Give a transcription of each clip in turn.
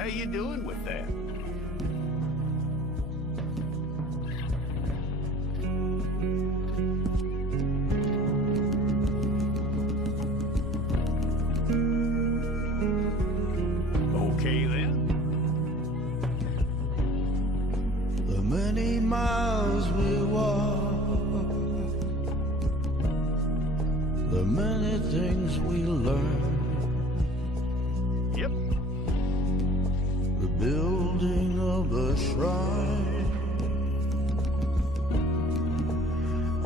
How you doing with that? Okay then. The many miles we walk, the many things we learn. Yep. The building of a shrine,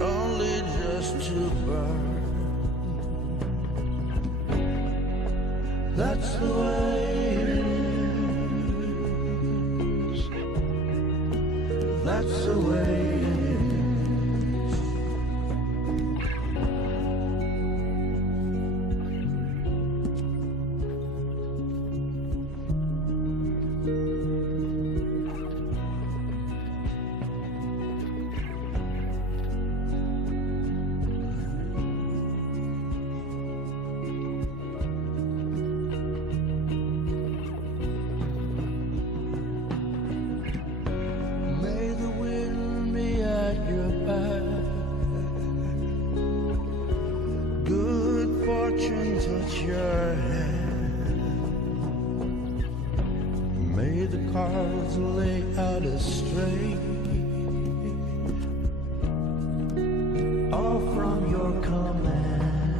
only just to burn. That's the way it is. That's the way it is. May the wind be at your back, good fortune touch your hand. May the cards lay out a straight, all from your command.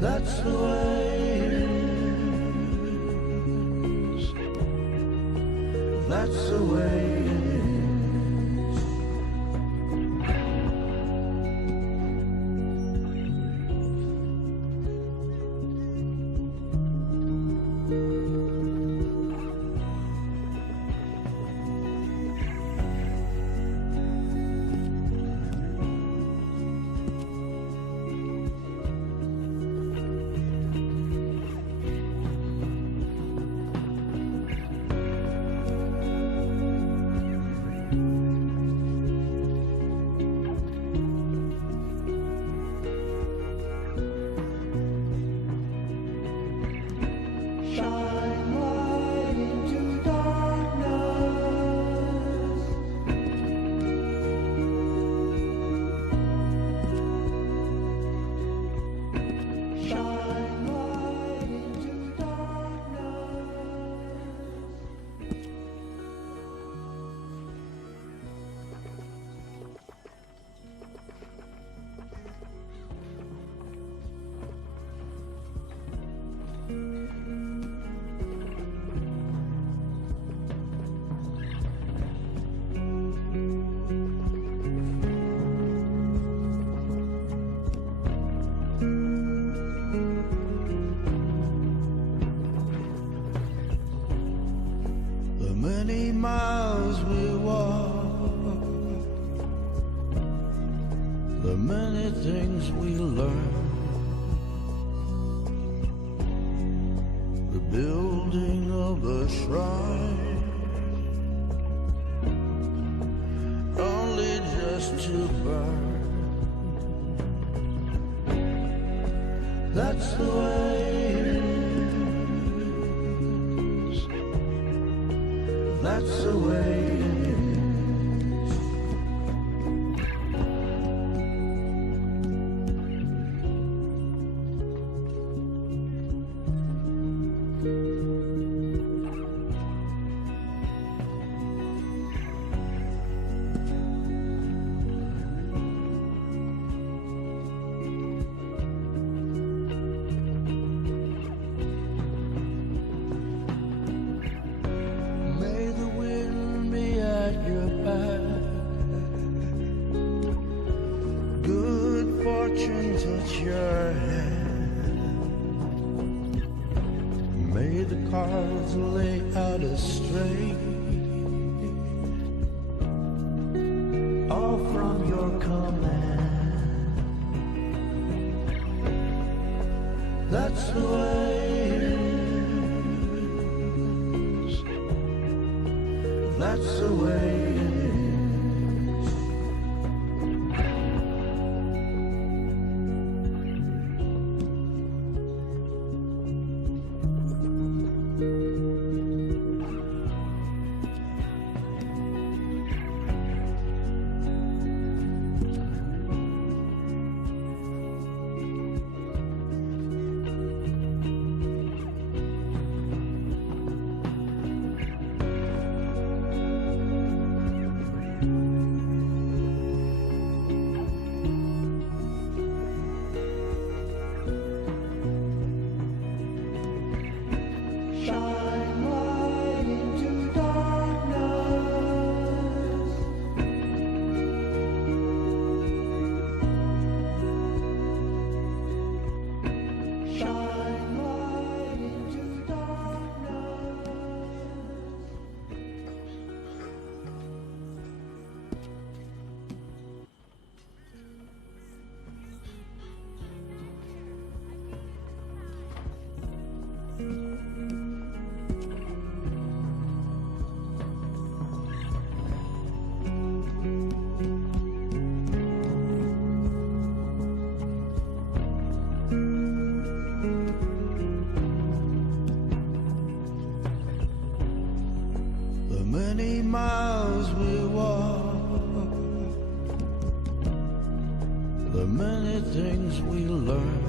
That's the way it is. That's the way it is. Shine light into darkness. Shine light into darkness. The many miles we walk, the many things we learn. The building of a shrine, only just to burn. That's the way it is. That's the way it is. May the wind be at your back, good fortune touch your hand. May the cards lay out a straight, all from your command. That's the way it is. That's the way it is. the many things we learn,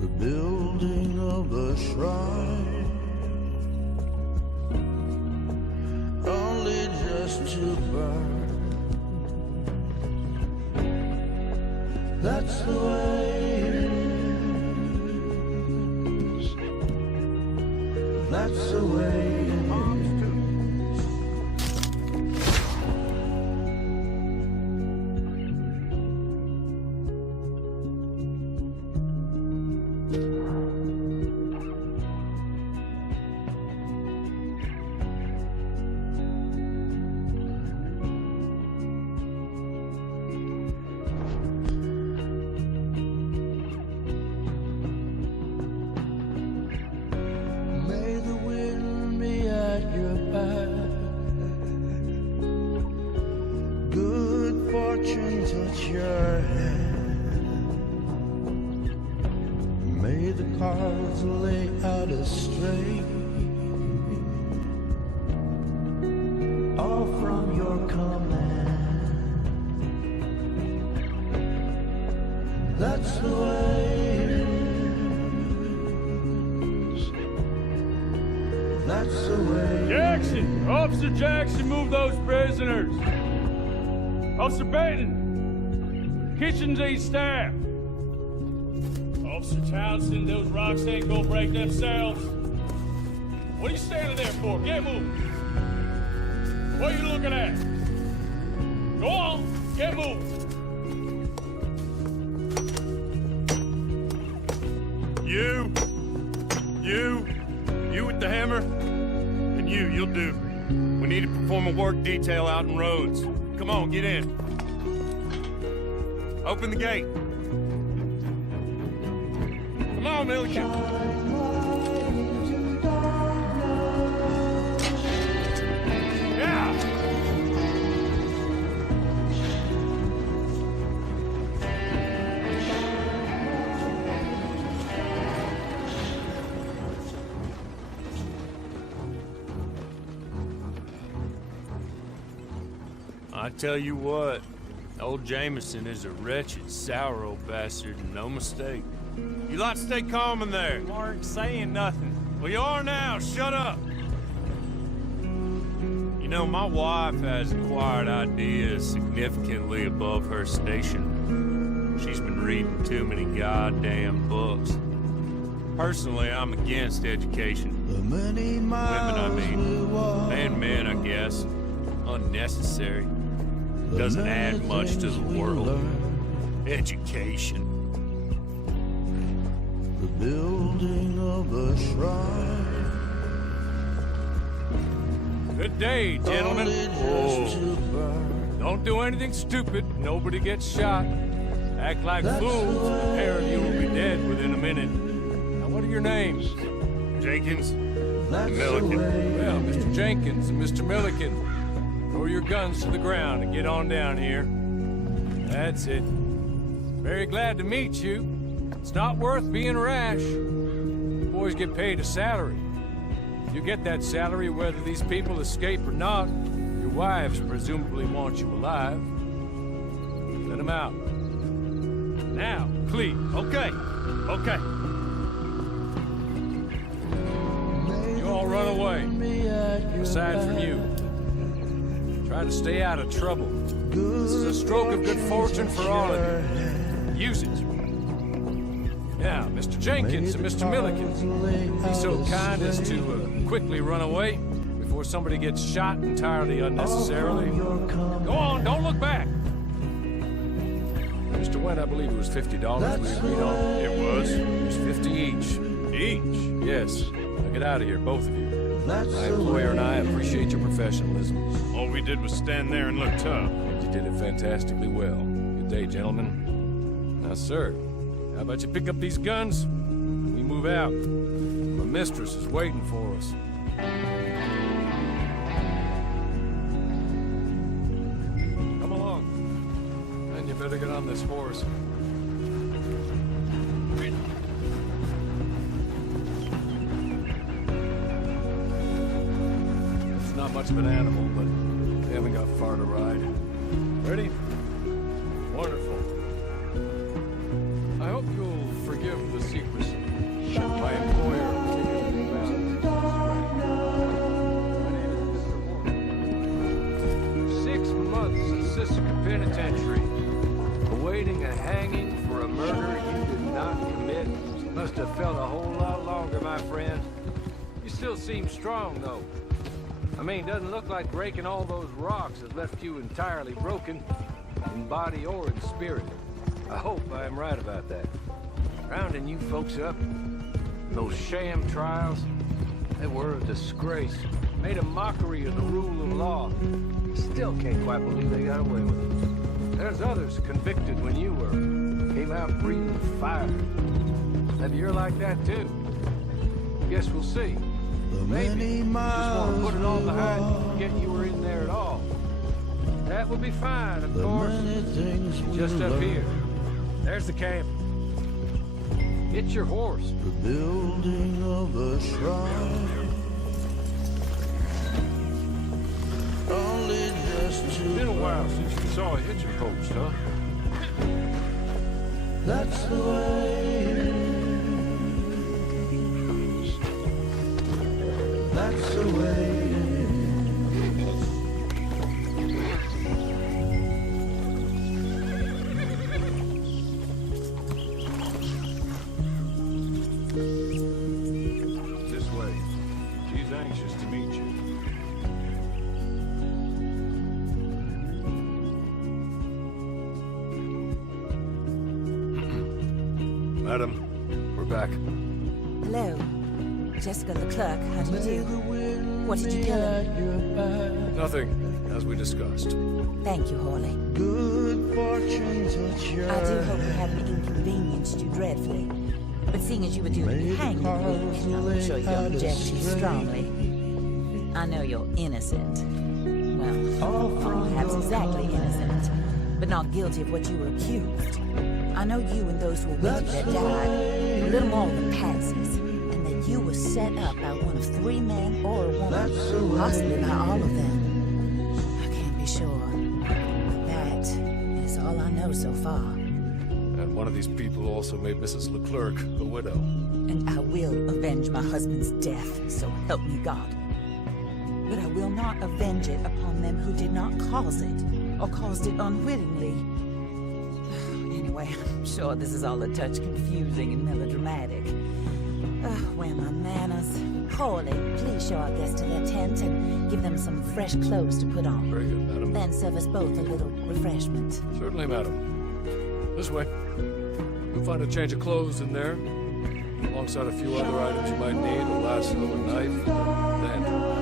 the building of a shrine, only just to burn. That's the way it is. That's the way it is. Good fortune touch your hand. May the cards lay out astray, all from your command. That's the way it is. That's the way. Jackson! Officer Jackson, move those prisoners! Officer Baton! Kitchens aid staff! Officer Townsend, those rocks ain't gonna break themselves. What are you standing there for? Get moving! What are you looking at? Go on, get moving! You with the hammer? And you'll do. We need to perform a work detail out in roads. Come on, get in. Open the gate. Come on, Milliken. Yeah! I tell you what, old Jameson is a wretched, sour old bastard, and no mistake. You lot stay calm in there. You aren't saying nothing. Well, you are now. Shut up. You know, my wife has acquired ideas significantly above her station. She's been reading too many goddamn books. Personally, I'm against education. Women, I mean. And men, I guess. Unnecessary. Doesn't add much to the world. Education. The building of a shrine. Good day, gentlemen. Whoa. Don't do anything stupid. Nobody gets shot. Act like fools, and the pair of you will be dead within a minute. Now, what are your names? Jenkins and Milliken. Well, Mr. Jenkins and Mr. Milliken, throw your guns to the ground and get on down here. That's it. Very glad to meet you. It's not worth being rash. Boys get paid a salary. You get that salary whether these people escape or not. Your wives presumably want you alive. Let them out. Now, please. Okay. You all run away. Aside from you. Try to stay out of trouble. This is a stroke of good fortune for all of you. Use it. Now, Mr. Jenkins and Mr. Milliken, be so kind as to quickly run away before somebody gets shot entirely unnecessarily. Go on, don't look back. Mr. Went, I believe it was $50 we agreed on. It was. It's 50 each. Each? Yes. Now get out of here, both of you. My employer and I appreciate your professionalism. All we did was stand there and look tough. And you did it fantastically well. Good day, gentlemen. Now, sir, how about you pick up these guns and we move out? My mistress is waiting for us. Come along. And you better get on this horse. It's not much of an animal, but they haven't got far to ride. Ready? Wonderful. I hope you'll forgive the secrecy. My employer particularly values it. My name is Mr. Moore. 6 months in Sissica Penitentiary, awaiting a hanging for a murder you did not commit. Must have felt a whole lot longer, my friend. You still seem strong, though. I mean, doesn't look like breaking all those rocks has left you entirely broken, in body or in spirit. I hope I am right about that. Rounding you folks up, those sham trials, they were a disgrace. Made a mockery of the rule of law. Still can't quite believe they got away with it. There's others convicted when you were. Came out breathing fire. Maybe you're like that too. Guess we'll see. Maybe you just want to put it all behind you and forget you were in there at all. That would be fine, of course. Just up here. There's the camp. Get your horse. The building of a shrine. Only just It's to been a while since you saw a hitching post, huh? That's the way it is. That's the way it is. This way. She's anxious to meet you. Madam, we're back. Hello. Jessica the clerk, how do you do? What did you tell him? Nothing, as we discussed. Thank you, Hawley. Good fortune's at your I do hope we haven't inconvenienced you dreadfully. But seeing as you were due to be hanged in a week, I'm sure you don't object too strongly. I know you're innocent. Well, perhaps exactly innocent, but not guilty of what you were accused. I know you and those who were with you that died were little more than patsies, and that you were set up by one of 3 men or a woman, possibly by all of them. I can't be sure, but that is all I know so far. And one of these people also made Mrs. Leclerc a widow. And I will avenge my husband's death, so help me God. But I will not avenge it upon them who did not cause it, or caused it unwittingly. Anyway, I'm sure this is all a touch confusing and melodramatic. Where are my manners? Hawley, please show our guests to their tent and give them some fresh clothes to put on. Very good, madam. Then serve us both a little refreshment. Certainly, madam. This way. You'll find a change of clothes in there, alongside a few other items you might need, a lasso, a knife, and a lantern.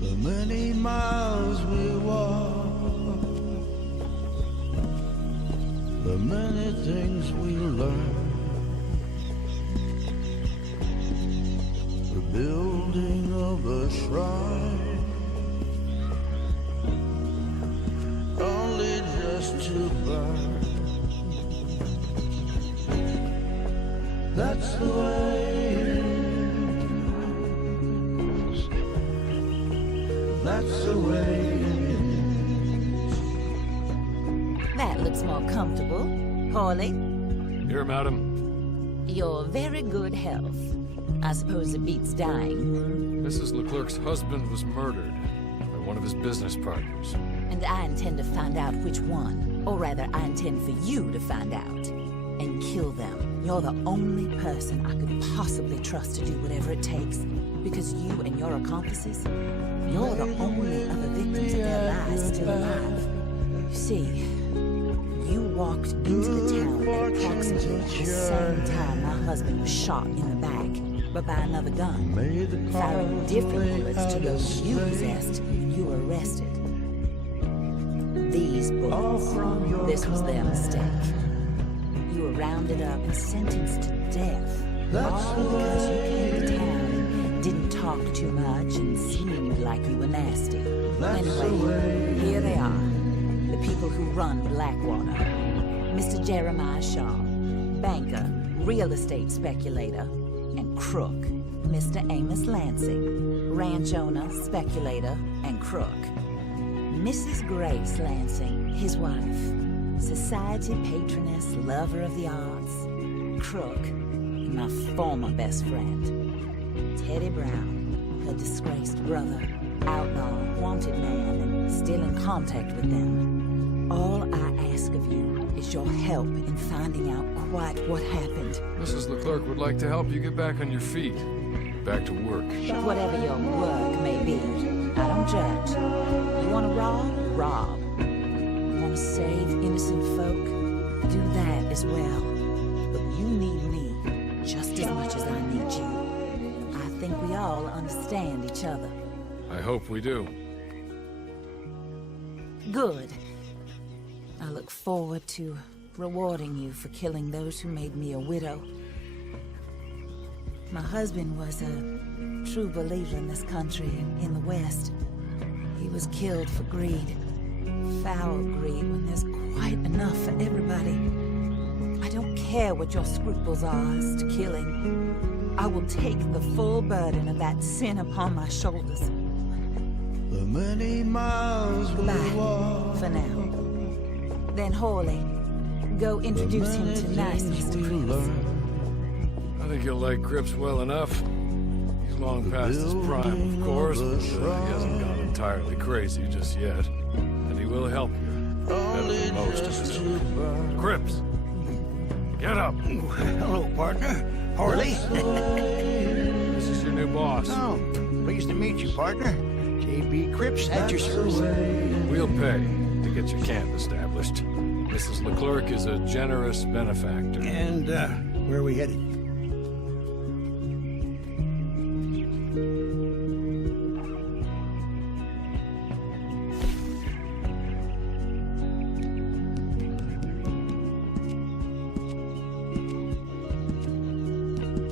The many miles we walk, the many things we learn, the building of a shrine, only just to burn. That's the way it is. That's the way it is. That looks more comfortable. Hawley, Here, madam. you're very good health. I suppose it beats dying. Mrs. Leclerc's husband was murdered by one of his business partners. And I intend to find out which one. Or rather, I intend for you to find out. And kill them. You're the only person I could possibly trust to do whatever it takes. Because you and your accomplices, you're the only of the victims of their lives still alive. You see, walked into the town at approximately the same time my husband was shot in the back, but by another gun, firing different bullets to those you possessed when you were arrested. These bullets, this was their mistake. You were rounded up and sentenced to death, all because you came to town and didn't talk too much and seemed like you were nasty. Anyway, here they are, the people who run Blackwater. Mr. Jeremiah Shaw, banker, real estate speculator, and crook. Mr. Amos Lansing, ranch owner, speculator, and crook. Mrs. Grace Lansing, his wife, society patroness, lover of the arts, crook, and my former best friend. Teddy Brown, her disgraced brother, outlaw, wanted man, and still in contact with them. All I ask of you is your help in finding out quite what happened. Mrs. Leclerc would like to help you get back on your feet. Back to work. Whatever your work may be, I don't judge. You want to rob? Rob. You want to save innocent folk? Do that as well. But you need me just as much as I need you. I think we all understand each other. I hope we do. Good. I look forward to rewarding you for killing those who made me a widow. My husband was a true believer in this country and in the West. He was killed for greed. Foul greed when there's quite enough for everybody. I don't care what your scruples are as to killing. I will take the full burden of that sin upon my shoulders. The many miles we Goodbye, walk. for now. Then Hawley, go introduce him to nice Mr. Cripps. I think you'll like Cripps well enough. He's long past his prime, of course, but he hasn't gone entirely crazy just yet. And he will help you better than most of his ilk. Cripps, get up. Hello, partner. Harley. This is your new boss. Oh, pleased to meet you, partner. J.B. Cripps at your service. We'll pay to get your camp established. Mrs. Leclerc is a generous benefactor. And, where are we headed?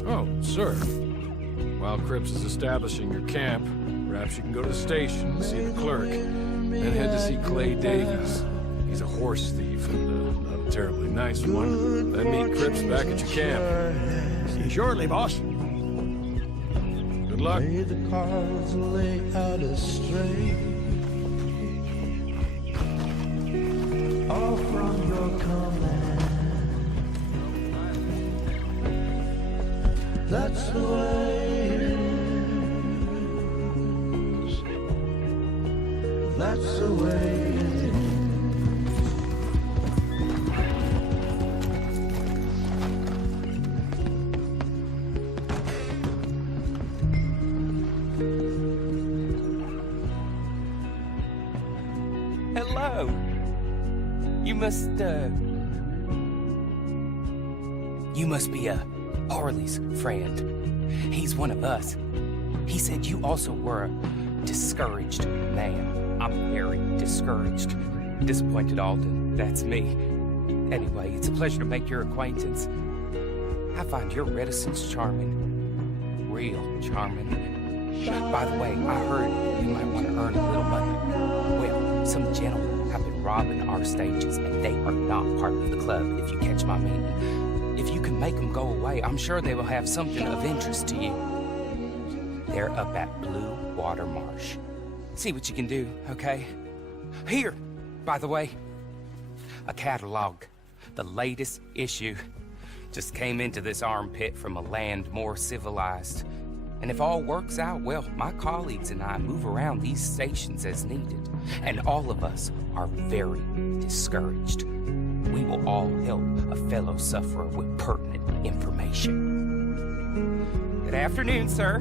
Oh, sir. While Cripps is establishing your camp, perhaps you can go to the station and see the clerk, then head to see Clay Davies. He's a horse thief and not a terribly nice one. Then meet Cripps back at your camp. See you shortly, boss. Good luck. May the cards lay out astray. All from your command. That's the way it is. That's the way it is. Hello. You must be Harley's friend. He's one of us. He said you also were a discouraged man. I'm very discouraged. Disappointed, Alden. That's me. Anyway, it's a pleasure to make your acquaintance. I find your reticence charming. Real charming. By the way, I heard you might want to earn a little money. Well, some gentlemen have been robbing our stages, and they are not part of the club, if you catch my meaning. If you can make them go away, I'm sure they will have something of interest to you. They're up at Blue Water Marsh. See what you can do, okay? Here, by the way, a catalog. The latest issue. Just came into this armpit from a land more civilized. And if all works out, well, my colleagues and I move around these stations as needed. And all of us are very discouraged. We will all help a fellow sufferer with pertinent information. Good afternoon, sir.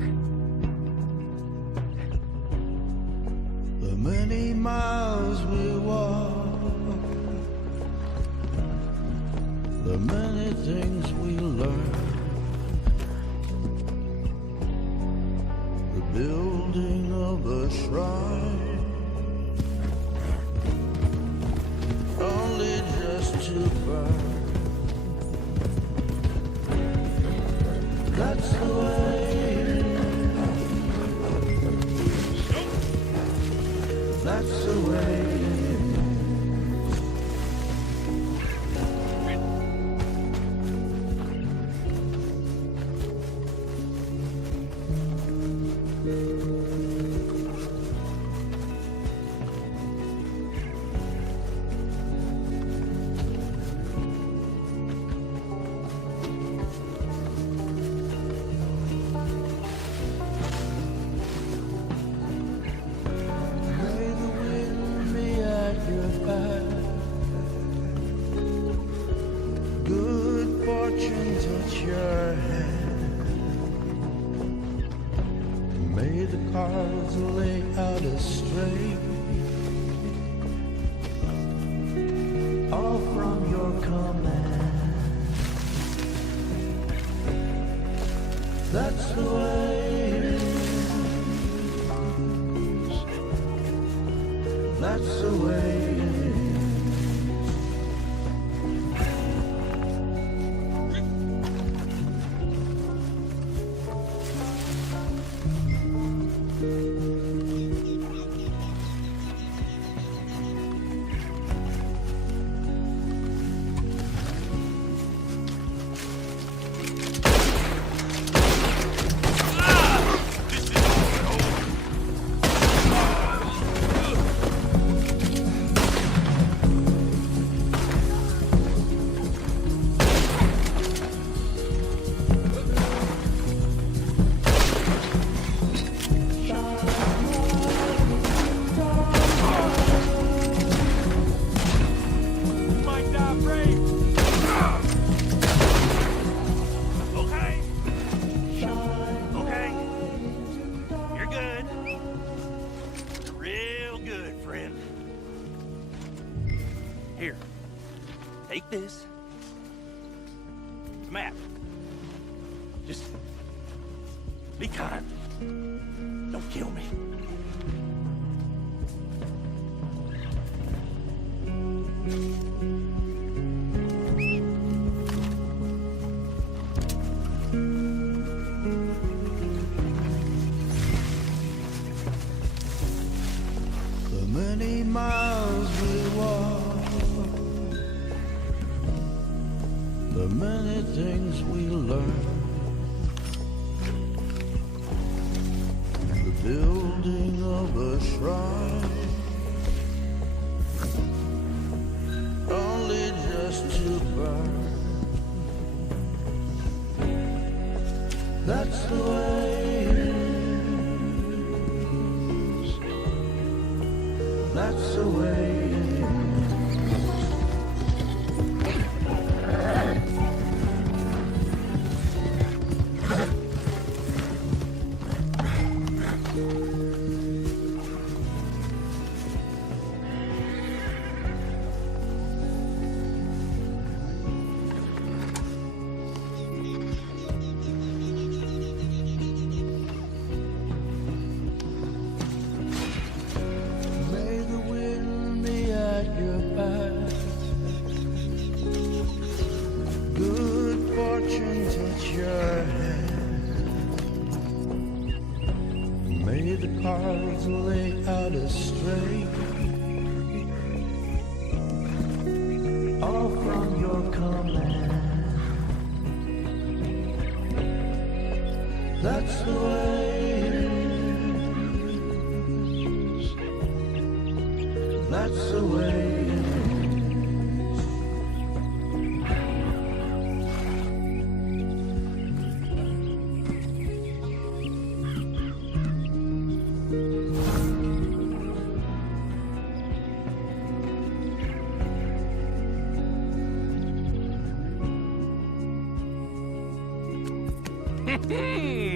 The many miles we walk. The many things we learn. The building of a shrine, only just to burn. That's the way it is. That's the way it is. Touch your hand. May the cards lay out astray, all from your command. That's the way it is. That's the way it is. Here, take this. Map. Just be kind. Don't kill me. The many miles we walk, the many things we learn, the building of a shrine, only just to burn. That's the way it is. That's the way it is. May the wind be at your back, good fortune touch your hand. May the cards lay out astray, all from your command. That's the way it is. That's the way it is.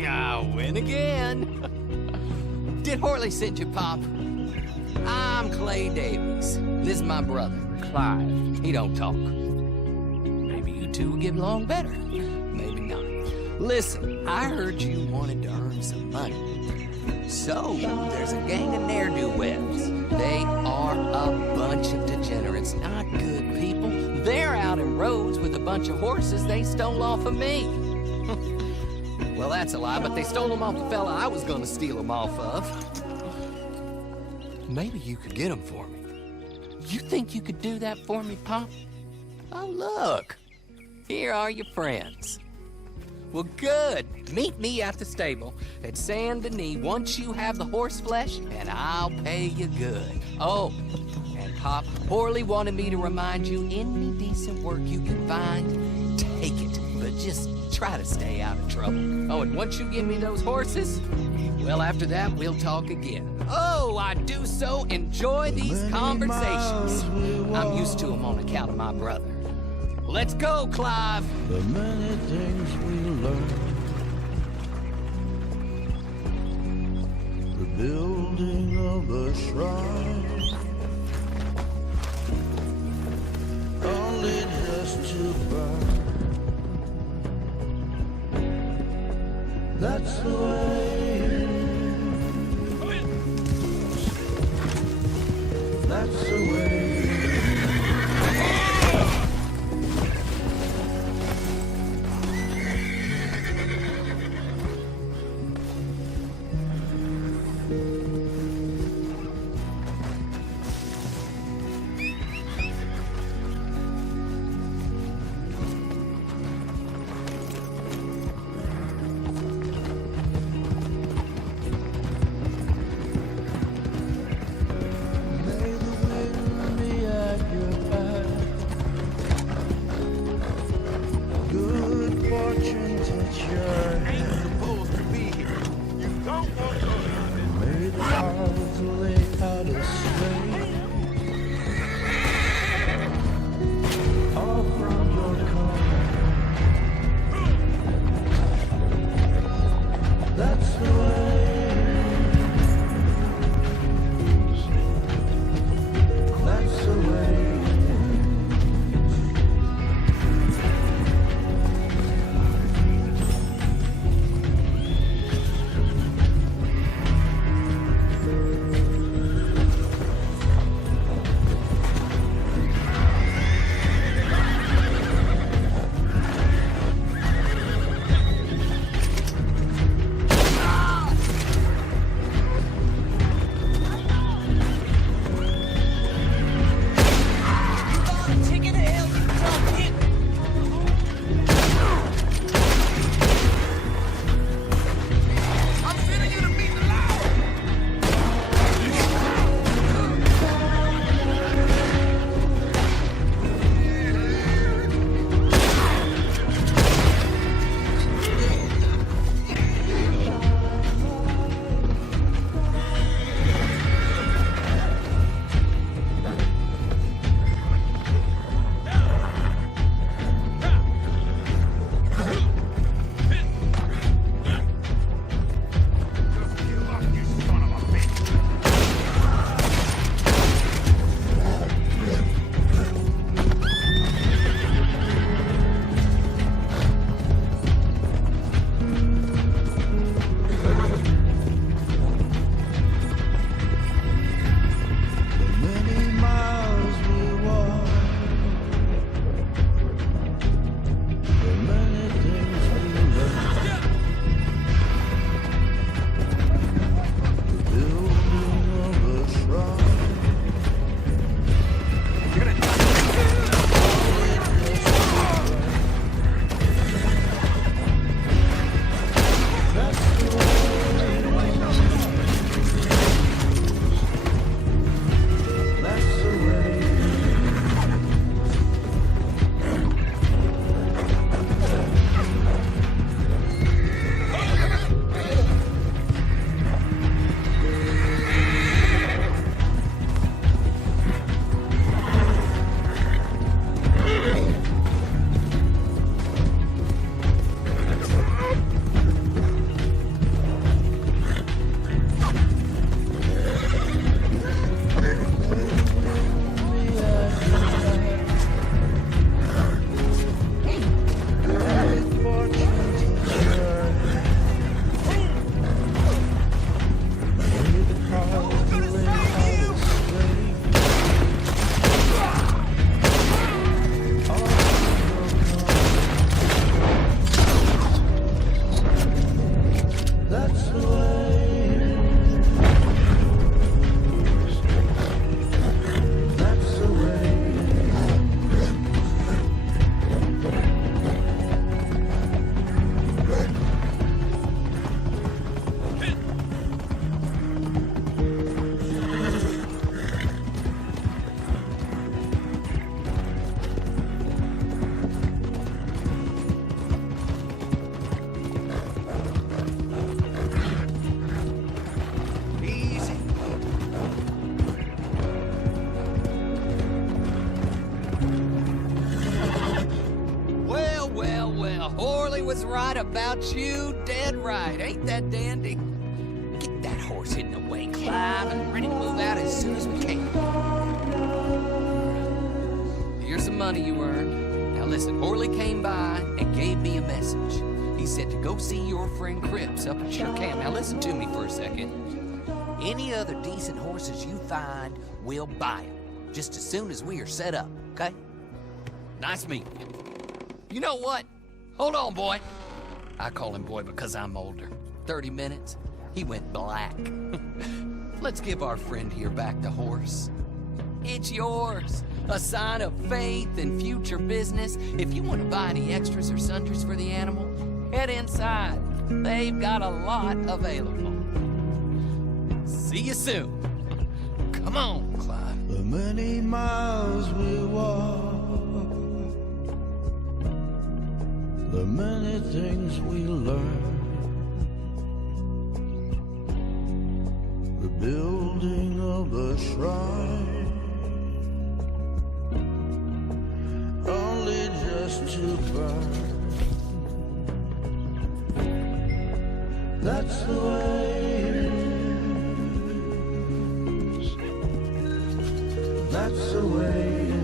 I win again. Did Horley send you, Pop? I'm Clay Davies. This is my brother, Clive. He don't talk. Maybe you two will get along better. Maybe not. Listen, I heard you wanted to earn some money. So, there's a gang of ne'er-do-wells. They are a bunch of degenerates, not good people. They're out in roads with a bunch of horses they stole off of me. Well, that's a lie, but they stole them off the fella I was gonna steal them off of. Maybe you could get them for me. You think you could do that for me, Pop? Oh, look. Here are your friends. Well, good. Meet me at the stable at Saint Denis once you have the horse flesh, and I'll pay you good. Oh, and Pop, Horley wanted me to remind you, any decent work you can find, take it. But just try to stay out of trouble. Oh, and once you give me those horses, well, after that, we'll talk again. Oh, I do so enjoy these conversations. I'm used to them on account of my brother. Let's go, Clive. The many things we learn. The building of a shrine. Only just to burn. That's the way. That's the way. Horley was right about you, dead right. Ain't that dandy? Get that horse hidden away, Clive, and ready to move out as soon as we can. Here's some money you earned. Now listen, Horley came by and gave me a message. He said to go see your friend Cripps up at your camp. Now listen to me for a second. Any other decent horses you find, we'll buy them. Just as soon as we are set up, okay? Nice meeting you. You know what? Hold on, boy. I call him boy because I'm older. 30 minutes, he went black. Let's give our friend here back the horse. It's yours. A sign of faith and future business. If you want to buy any extras or sundries for the animal, head inside. They've got a lot available. See you soon. Come on, Clive. The many miles we walk, the many things we learn, the building of a shrine, only just to burn. That's the way it is. That's the way it is.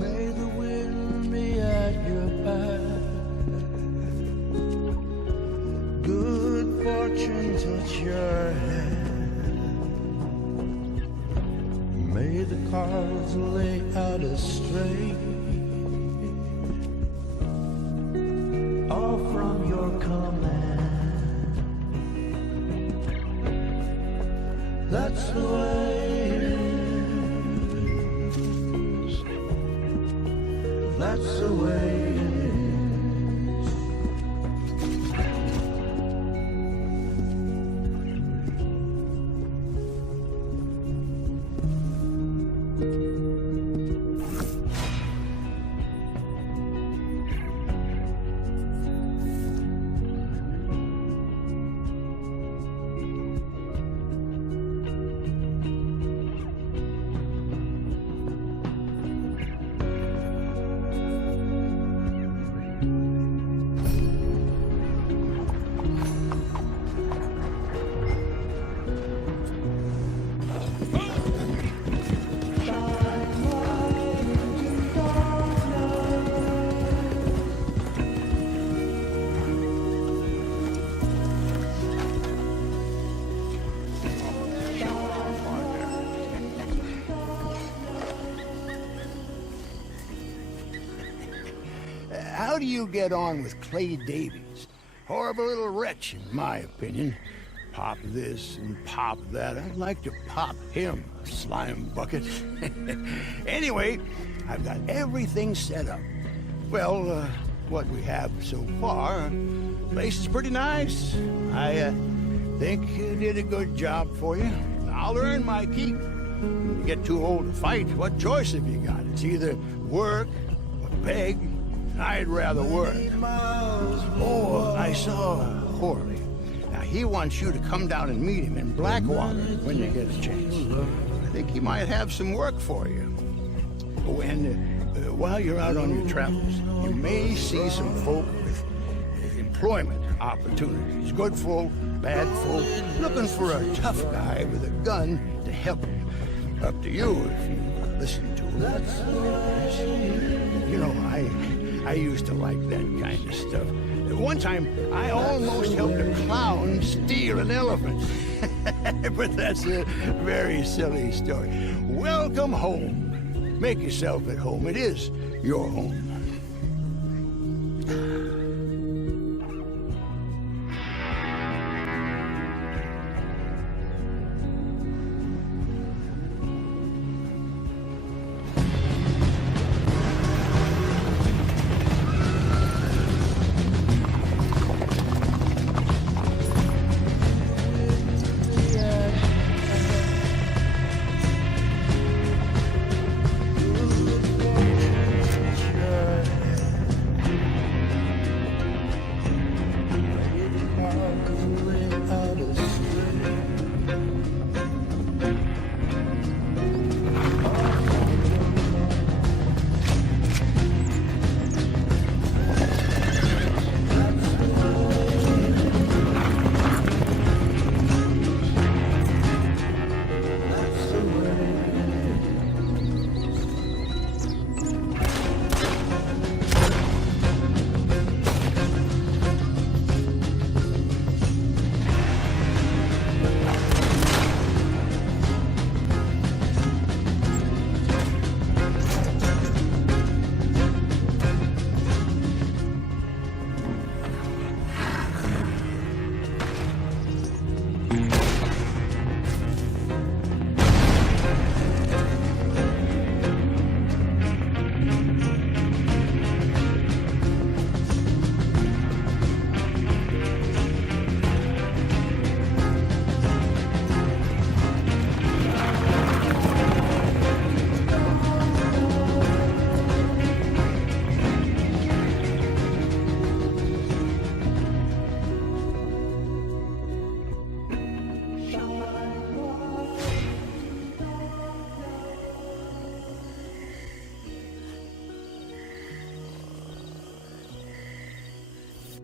May the wind be at your back, good fortune touch your hand. May the cards lay out astray, all from your command. That's the way it is. That's the way it is. How do you get on with Clay Davies? Horrible little wretch, in my opinion. Pop this and pop that. I'd like to pop him, a slime bucket. Anyway, I've got everything set up. Well, what we have so far, place is pretty nice. I think you did a good job for you. I'll earn my keep. When you get too old to fight, what choice have you got? It's either work or beg. I'd rather work. Oh, I saw Horley. Now, he wants you to come down and meet him in Blackwater when you get a chance. I think he might have some work for you. Oh, and while you're out on your travels, you may see some folk with employment opportunities. Good folk, bad folk, looking for a tough guy with a gun to help them. Up to you if you listen to him. You know, I used to like that kind of stuff. One time, I almost helped a clown steal an elephant. But that's a very silly story. Welcome home. Make yourself at home. It is your home.